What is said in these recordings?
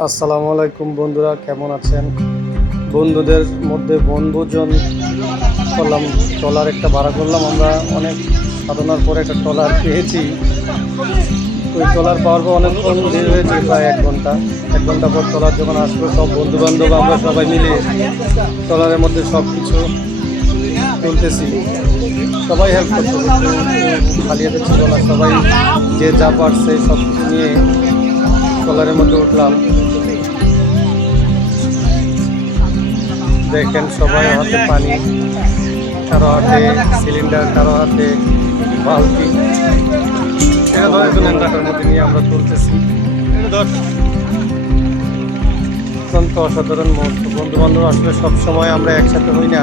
আসসালামু আলাইকুম বন্ধুরা, কেমন আছেন? বন্ধুদের মধ্যে বনভোজন করলাম, ট্রলার একটা ভাড়া করলাম। আমরা অনেক সাধনার পরে একটা ট্রলার পেয়েছি। ওই ট্রলার পাওয়ার পর অনেকক্ষণ দেরি হয়েছে, প্রায় 1 ঘন্টা। 1 ঘন্টা পর ট্রলার যখন আসলো, সব বন্ধুবান্ধব আমরা সবাই মিলে ট্রলারের মধ্যে সব কিছু তুলতেছি। সবাই হেল্প করতেছে, কেউ খালি হাতে ছিল না। সবাই যে যা পারছে সব কিছু নিয়ে ট্রলারের মধ্যে উঠলাম। দেখেন সবাই হাতে পানি, কারো হাতে সিলিন্ডার, কারো হাতে বালতি। এটা ধরে সিলিন্ডারটার মধ্যে নিয়ে আমরা তুলতেছি। অত্যন্ত অসাধারণ মুহূর্ত। বন্ধু বান্ধব আসলে সবসময় আমরা একসাথে হই না,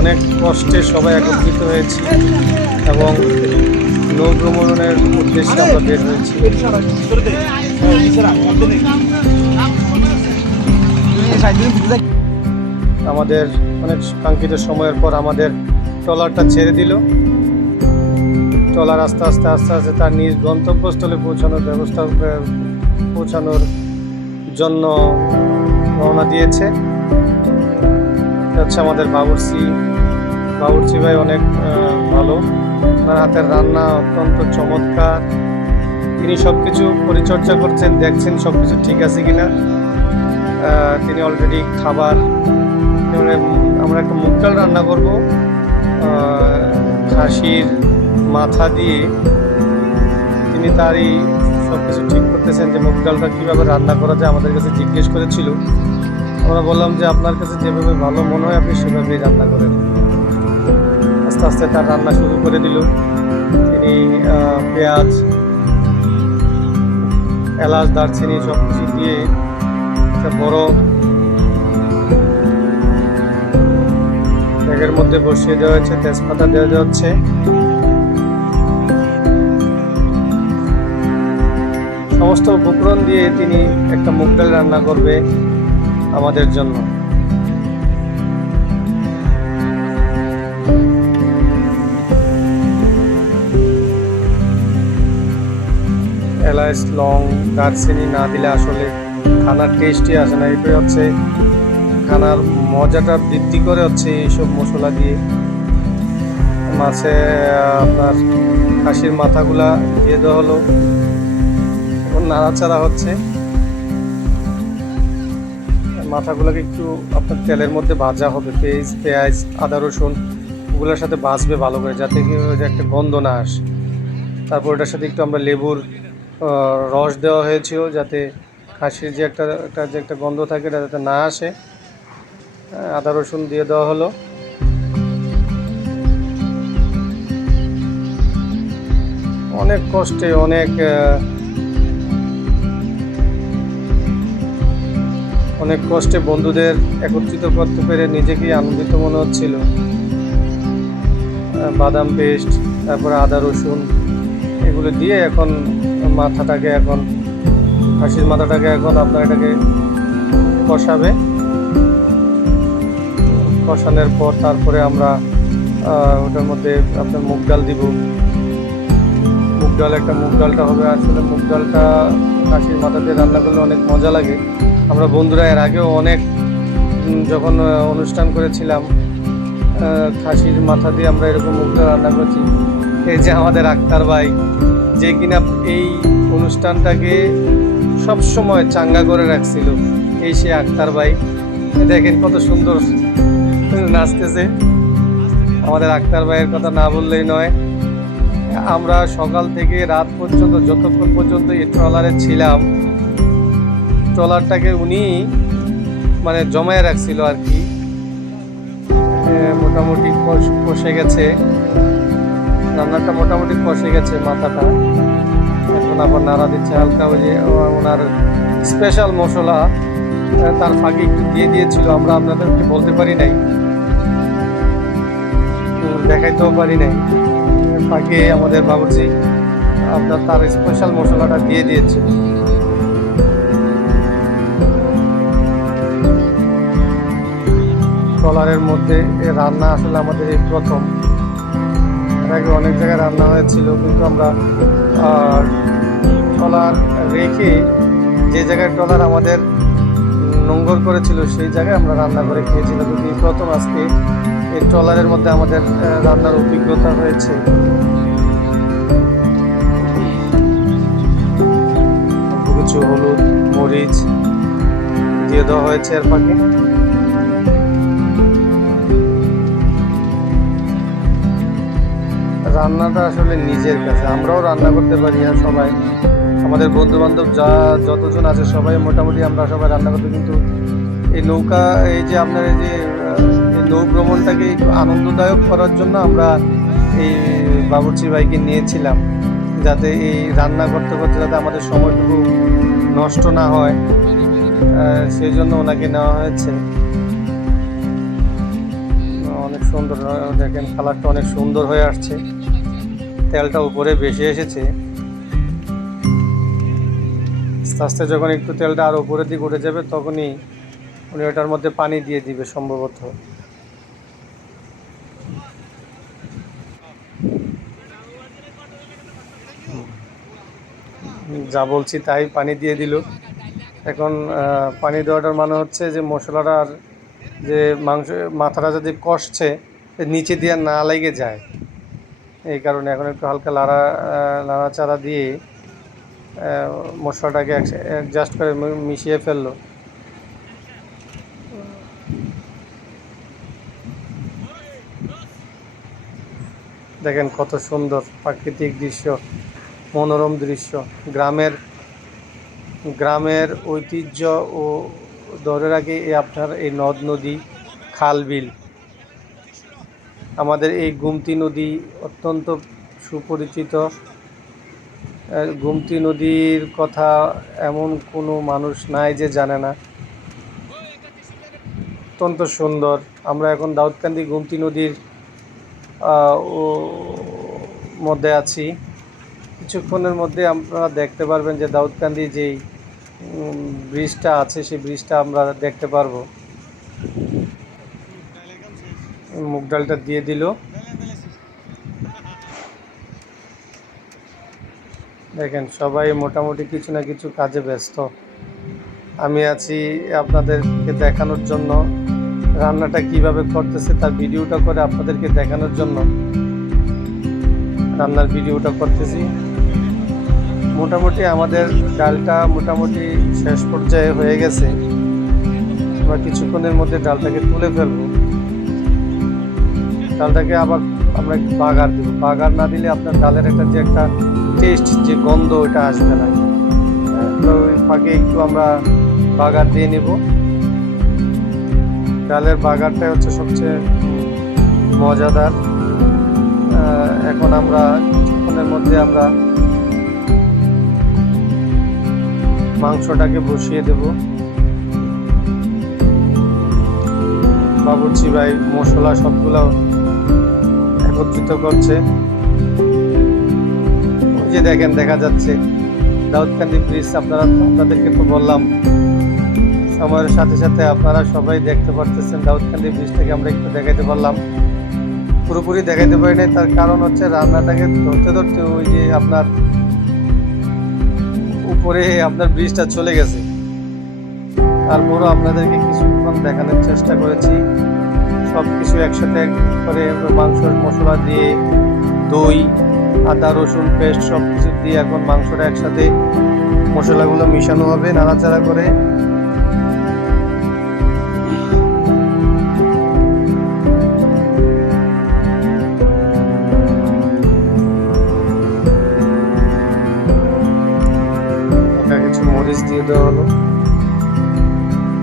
অনেক কষ্টে সবাই একত্রিত হয়েছি এবং নৌ ভ্রমণের উদ্দেশ্যে আমরা বের হয়েছি। আমাদের অনেক কাঙ্ক্ষিত সময়ের পর আমাদের ট্রলারটা ছেড়ে দিল। ট্রলার আস্তে আস্তে আস্তে আস্তে তার নিজ গন্তব্যস্থলে পৌঁছানোর জন্য রওনা দিয়েছে। এটা হচ্ছে আমাদের বাবুর্চি ভাই, অনেক ভালো। ওনার হাতের রান্না অত্যন্ত চমৎকার। তিনি সব কিছু পরিচর্যা করছেন, দেখছেন সব কিছু ঠিক আছে কিনা। তিনি অলরেডি খাবার, আমরা একটা মুগ ডাল রান্না করব খাসির মাথা দিয়ে। তিনি তারই সব কিছু ঠিক করতেছেন যে মুগ ডালটা কীভাবে রান্না করা যায়। আমাদের কাছে জিজ্ঞেস করেছিল, আমরা বললাম যে আপনার কাছে যেভাবে ভালো মনে হয় আপনি সেভাবেই রান্না করেন। আস্তে আস্তে তার রান্না শুরু করে দিল। তিনি পেঁয়াজ, এলাচ, দারচিনি সব কিছু দিয়ে একটা বড় ব্যাগের মধ্যে বসিয়ে দেওয়া হয়েছে। তেজপাতা দেওয়া হচ্ছে। সমস্ত উপকরণ দিয়ে তিনি একটা মুগ ডাল রান্না করবে আমাদের জন্য। এলাচ, লং, দারচিনি না দিলে আসলে খানার টেস্টই আসে না। এটাই হচ্ছে খানার মজাটা বৃদ্ধি করে, হচ্ছে এইসব মশলা দিয়ে। মাছে আপনার খাসির মাথাগুলা দিয়ে দেওয়া হলো, এখন নাড়াচাড়া হচ্ছে। মাথাগুলোকে একটু আপনার তেলের মধ্যে ভাজা হবে। পেঁয়াজ, আদা, রসুন ওগুলোর সাথে ভাজবে ভালো করে, যাতে কি একটা গন্ধ না আসে। তারপর এটার সাথে একটু আমরা লেবুর রস দেওয়া হয়েছিল, যাতে খাসির যে একটা গন্ধ থাকে এটা যাতে না আসে। আদা রসুন দিয়ে দেওয়া হলো। অনেক কষ্টে অনেক কষ্টে বন্ধুদের একত্রিত করতে পেরে নিজেকেই আনন্দিত মনে হচ্ছিল। বাদাম পেস্ট, তারপরে আদা রসুন এগুলো দিয়ে এখন খাসির মাথাটাকে এখন আপনার এটাকে কষাবে। কষানোর পর তারপরে আমরা ওটার মধ্যে আপনার মুগ ডাল দিব। মুগ ডালটা হবে। আসলে মুগ ডালটা খাসির মাথা দিয়ে রান্না করলে অনেক মজা লাগে। আমরা বন্ধুরা এর আগেও অনেক যখন অনুষ্ঠান করেছিলাম, খাসির মাথা দিয়ে আমরা এরকম মুগ ডাল রান্না করেছি। এই যে আমাদের আক্তার ভাই, যে কিনা এই অনুষ্ঠানটাকে সবসময় চাঙ্গা করে রাখছিল, এই সে আক্তার ভাই। দেখেন কত সুন্দর নাচতেছে। আমাদের আক্তার ভাইয়ের কথা না বললেই নয়। আমরা সকাল থেকে রাত পর্যন্ত, যতক্ষণ পর্যন্ত এই ট্রলারে ছিলাম, ট্রলারটাকে উনি মানে জমায়ে রাখছিল আর কি। মোটামুটি কষে গেছে রান্নাটা, মোটামুটি কষে গেছে মাথাটা। এখন আবার নাড়া দিচ্ছে হালকা। ওই যে ওনার স্পেশাল মশলা তার ফাঁকে একটু দিয়ে দিয়েছিল, আমরা আপনাদেরকে বলতে পারি নাই, দেখাইতেও পারি নাই। ফাঁকে আমাদের বাবুর্চি আপনার তার স্পেশাল মশলাটা দিয়ে দিয়েছিল। ট্রলারের মধ্যে রান্না আসলে আমাদের এই প্রথম। এর আগে অনেক জায়গায় রান্না হয়েছিল, কিন্তু আমরা ট্রলার রেখে যে জায়গায় ট্রলার আমাদের নোঙ্গর করেছিল সেই জায়গায় আমরা রান্না করে খেয়েছিলাম। যদি প্রথম আজকে এই ট্রলারের মধ্যে আমাদের রান্নার অভিজ্ঞতা হয়েছে। কিছু হলুদ মরিচ দিয়ে দেওয়া হয়েছে এর ফাঁকে। রান্নাটা আসলে নিজের কাছে, আমরাও রান্না করতে পারি। আর সবাই আমাদের বন্ধু বান্ধব যতজন আছে সবাই মোটামুটি আমরা সবাই রান্না করতে, কিন্তু এই নৌকা এই যে আপনার এই যে এই নৌ ভ্রমণটাকে একটু আনন্দদায়ক করার জন্য আমরা এই বাবুর্চি ভাইকে নিয়েছিলাম, যাতে এই রান্না করতে করতে যাতে আমাদের সময়টুকু নষ্ট না হয়, সেই জন্য ওনাকে নেওয়া হয়েছে। অনেক সুন্দর, দেখেন কালারটা অনেক সুন্দর হয়ে আসছে, তেলটা উপরে বেশি এসেছে। আস্তে আস্তে যখন একটু তেলটা আর উপরের দিকে উঠে যাবে তখনই উনি ওটার মধ্যে পানি দিয়ে দিবে সম্ভবত। যা বলছি তাই পানি দিয়ে দিল। এখন পানি দেওয়াটার মানে হচ্ছে যে মশলাটার যে মাংস মাথাটা যদি কষছে নিচে দিয়ে না লেগে যায়, এই কারণে এখন একটু হালকা নাড়াচাড়া দিয়ে মশলাটাকে অ্যাডজাস্ট করে মিশিয়ে ফেললো। দেখেন কত সুন্দর প্রাকৃতিক দৃশ্য, মনোরম দৃশ্য। গ্রামের ঐতিহ্য ও ধরে রাখি আপনার এই নদ নদী খাল বিল। আমাদের এই গোমতী নদী অত্যন্ত সুপরিচিত। গোমতী নদীর কথা এমন কোনো মানুষ নাই যে জানে না। অত্যন্ত সুন্দর। আমরা এখন দাউদকান্দি গোমতী নদীর মধ্যে আছি। কিছুক্ষণের মধ্যে আপনারা দেখতে পারবেন যে দাউদকান্দি যেই ব্রিজটা আছে সেই ব্রিজটা আমরা দেখতে পারবো। মুগ ডালটা দিয়ে দিল। দেখেন সবাই মোটামুটি কিছু না কিছু কাজে ব্যস্ত। আমি আছি আপনাদেরকে দেখানোর জন্য রান্নাটা কিভাবে করতেছে তার ভিডিওটা করে আপনাদেরকে দেখানোর জন্য রান্নার ভিডিওটা করতেছি। মোটামুটি আমাদের ডালটা মোটামুটি শেষ পর্যায়ে হয়ে গেছে। আমরা কিছুক্ষণের মধ্যে ডালটাকে তুলে ফেলবো। ডালটাকে আবার আমরা বাগার দেবো। বাগার না দিলে আপনার ডালের একটা টেস্ট যে গন্ধ ওইটা আসবে না। তো ওই ফাঁকে একটু আমরা বাগার দিয়ে নেব। ডালের বাগারটাই হচ্ছে সবচেয়ে মজাদার। এখন আমরা কিছুক্ষণের মধ্যে আমরা মাংসটাকে বসিয়ে দেব। বাবুর্চি ভাই মশলা সবগুলো একত্রিত করছে। ওই যে দেখেন দেখা যাচ্ছে দাউদকান্দি ব্রিজ। আপনাদেরকে তো বললাম সময়ের সাথে সাথে আপনারা সবাই দেখতে পারতেছেন। দাউদকান্দি ব্রিজটাকে আমরা একটু দেখাইতে পারলাম, পুরোপুরি দেখাইতে পারি নাই। তার কারণ হচ্ছে রান্নাটাকে ধরতে ধরতে ওই যে আপনার উপরে আপনার ব্রিজটা চলে গেছে। তারপরও আপনাদেরকে কিছুক্ষণ দেখানোর চেষ্টা করেছি। সব কিছু একসাথে করে মাংসের মশলা দিয়ে দই আদা রসুন পেস্ট সব কিছু দিয়ে এখন মাংসটা একসাথে মশলাগুলো মিশানো হবে নাড়াচাড়া করে। কিছু মরিচ দিয়ে দেওয়া হলো।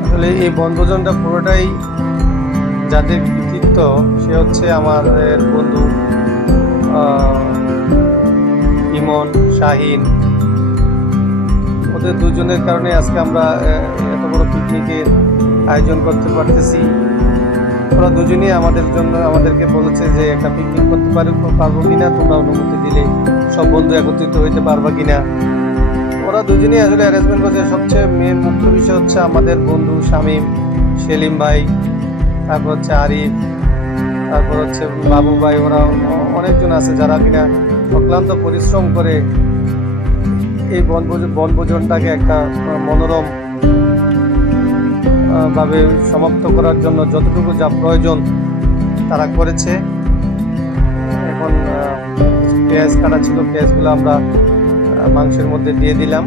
আসলে এই বনভোজনটা পুরোটাই যাদের কৃতিত্ব সে হচ্ছে আমাদের বন্ধু ইমন শাহিন। ওদের দুজনের কারণে আজকে আমরা এত বড় পিকনিকের আয়োজন করতে পারতেছি। ওরা দুজনেই আমাদেরকে বলেছে যে একটা পিকনিক করতে পারবো কিনা, তোমরা অনুমতি দিলে সব বন্ধু একত্রিত হইতে পারবা কিনা। ওরা দুজনেই আসলে অ্যারেঞ্জমেন্ট করছে। সবচেয়ে মেন মুখ্য বিষয় হচ্ছে আমাদের বন্ধু শামীম, সেলিম ভাই, তারপর হচ্ছে আরিফ, তারপর হচ্ছে বাবু ভাই। ওরা অনেকজন আছে যারা কিনা অক্লান্ত পরিশ্রম করে এই বনভোজনটাকে একটা মনোরম ভাবে সমাপ্ত করার জন্য যতটুকু যা প্রয়োজন তারা করেছে। এখন পেঁয়াজ কাটা ছিল, পেঁয়াজগুলো আমরা মাংসের মধ্যে দিয়ে দিলাম।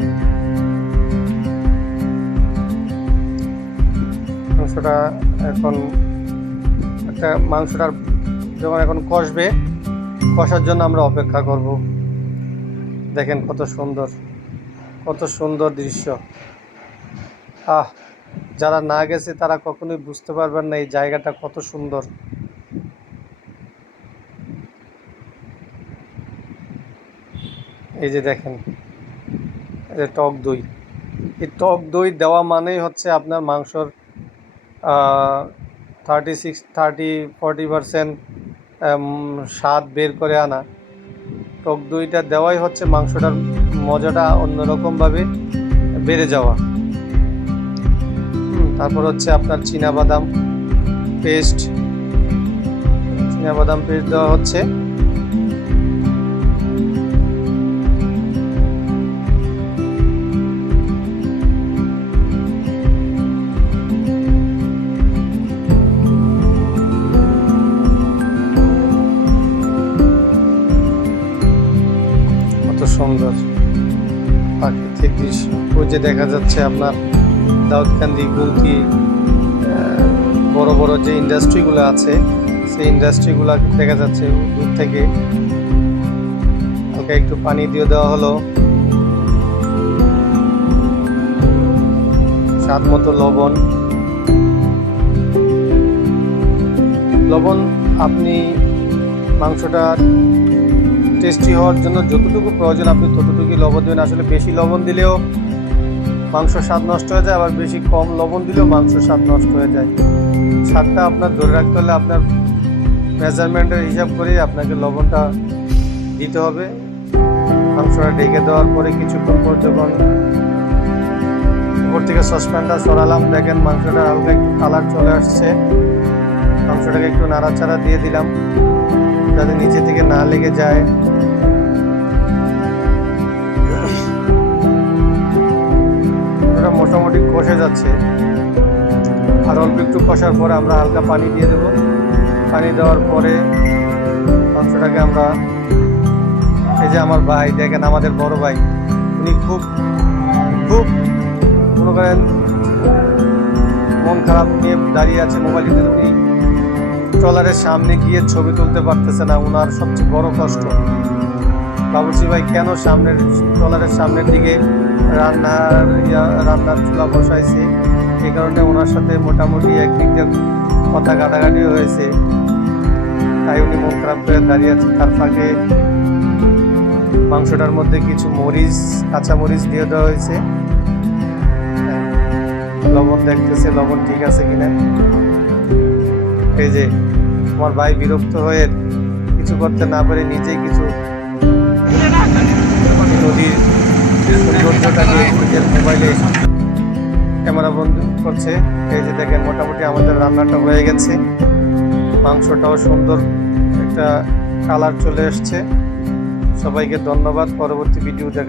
মাংসটা যখন এখন কষার জন্য আমরা অপেক্ষা করব। দেখেন কত সুন্দর দৃশ্য। যারা না গেছে তারা কখনোই বুঝতে পারবেন না এই জায়গাটা কত সুন্দর। এই যে দেখেন, এই যে টক দই, এই টক দই দেওয়া মানেই হচ্ছে আপনার মাংসর 40% স্বাদ বের করে আনা। টক দইটা দেওয়াই হচ্ছে মাংসটার মজাটা অন্যরকমভাবে বেড়ে যাওয়া। তারপর হচ্ছে আপনার চীনাবাদাম পেস্ট দেওয়া হচ্ছে। কত সুন্দর প্রাকৃতিক দৃশ্য। ওই যে দেখা যাচ্ছে আপনার দাউদকান্দি, গুলতি, বড় বড় যে ইন্ডাস্ট্রিগুলো আছে সেই ইন্ডাস্ট্রিগুলো দেখা যাচ্ছে দূর থেকে। হালকা একটু পানি দিয়ে দেওয়া হলো, স্বাদ মতো লবণ। আপনি মাংসটা টেস্টি হওয়ার জন্য যতটুকু প্রয়োজন আপনি ততটুকুই লবণ দেবেন। আসলে বেশি লবণ দিলেও মাংস স্বাদ নষ্ট হয়ে যায়, আবার বেশি কম লবণ দিলেও মাংস স্বাদ নষ্ট হয়ে যায়। স্বাদটা আপনার ধরে রাখতে হলে আপনার মেজারমেন্টের হিসাব করেই আপনাকে লবণটা দিতে হবে। মাংসটা ঢেকে দেওয়ার পরে কিছুক্ষণ পর যখন উপর থেকে সসপ্যানটা সরালাম, দেখেন মাংসটা হালকা একটু কালার চলে আসছে। মাংসটাকে একটু নাড়াচাড়া দিয়ে দিলাম যাতে নিচে থেকে না লেগে যায়। মোটামুটি কষে যাচ্ছে, আর অল্প একটু কষার পরে আমরা হালকা পানি দিয়ে দেবো। পানি দেওয়ার পরে মাংসটাকে আমরা, এই যে আমার ভাই দেখেন, আমাদের বড় ভাই, উনি খুব মনে করেন মন খারাপ নিয়ে দাঁড়িয়ে আছে মোবাইলটিতে। উনি ট্রলারের সামনে গিয়ে ছবি তুলতে পারতেছে না, ওনার সবচেয়ে বড় কষ্ট। বাবুর্চি ভাই কেন ট্রলারের সামনের দিকে রান্নার চুলা বসাইছে, এই কারণে ওনার সাথে মোটামুটি একদিক দিয়ে কথা কাটাকাটি হয়েছে, তাই উনি মন খারাপ করে দাঁড়িয়ে আছে। তার ফাঁকে মাংসটার মধ্যে কিছু কাঁচা মরিচ দিয়ে দেওয়া হয়েছে। লবণ দেখতেছে, লবণ ঠিক আছে কিনা। এই যে আমার ভাই বিরক্ত হয়ে কিছু করতে না পারে নিজেই কিছু নদীর সৌন্দর্যটাকে নিজের মোবাইলে ক্যামেরা বন্দি করছে। এই যে দেখেন মোটামুটি আমাদের রান্নাটা হয়ে গেছে, মাংসটাও সুন্দর একটা কালার চলে এসছে। সবাইকে ধন্যবাদ। পরবর্তী ভিডিও দেখা।